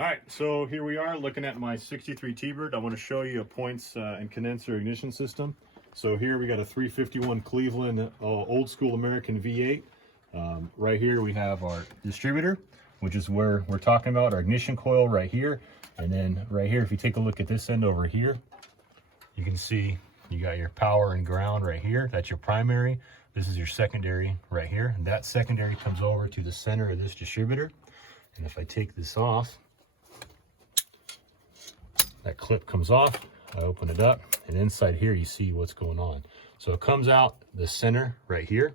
All right, so here we are looking at my 63 T-Bird. I want to show you a points and condenser ignition system. So here we got a 351 Cleveland old school American V8. Right here we have our distributor, which is where we're talking about, our ignition coil right here. And then right here, if you take a look at this end over here, you can see you got your power and ground right here. That's your primary. This is your secondary right here. And that secondary comes over to the center of this distributor. And if I take this off, that clip comes off, I open it up, and inside here you see what's going on. So it comes out the center right here,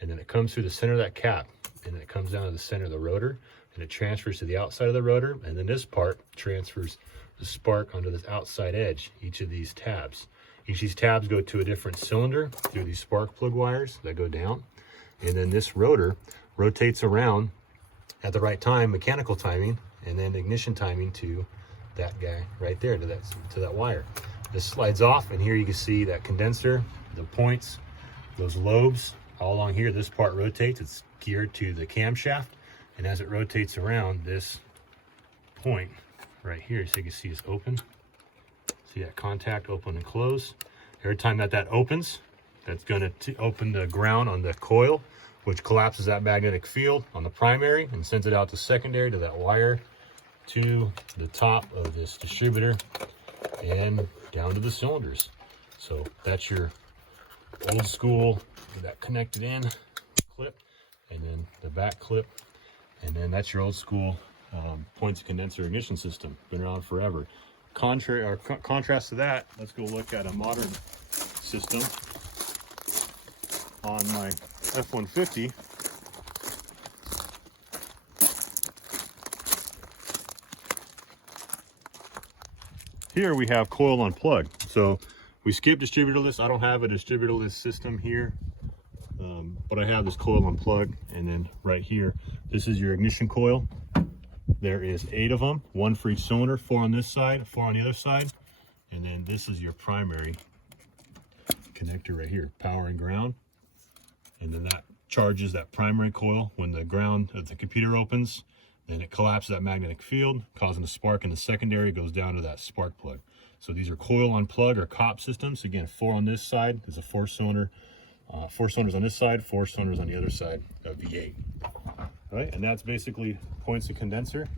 and then it comes through the center of that cap, and then it comes down to the center of the rotor, and it transfers to the outside of the rotor, and then this part transfers the spark onto this outside edge, each of these tabs. Each of these tabs go to a different cylinder through these spark plug wires that go down, and then this rotor rotates around at the right time, mechanical timing, and then ignition timing to that guy right there, to that wire. This slides off, and here you can see that condenser, the points, those lobes all along here. This part rotates, it's geared to the camshaft, and as it rotates around, this point right here, so you can see it's open. See that contact open and close. Every time that opens, that's going to open the ground on the coil, which collapses that magnetic field on the primary and sends it out to secondary to that wire, to the top of this distributor and down to the cylinders. So that's your old school, that connected in clip, and then the back clip, and then that's your old school points and condenser ignition system. Been around forever. Contrast to that, let's go look at a modern system on my F-150. Here we have coil on plug. So we skip distributorless. I don't have a distributorless system here, but I have this coil on plug. And then right here, this is your ignition coil. There is 8 of them, 1 for each cylinder, 4 on this side, 4 on the other side. And then this is your primary connector right here, power and ground. And then that charges that primary coil when the ground of the computer opens. Then it collapses that magnetic field, causing a spark in the secondary. It goes down to that spark plug. So these are coil on plug or COP systems. Again, 4 on this side. There's a 4-cylinder, 4 cylinders on this side, 4 cylinders on the other side of V8. All right, and that's basically points and condenser.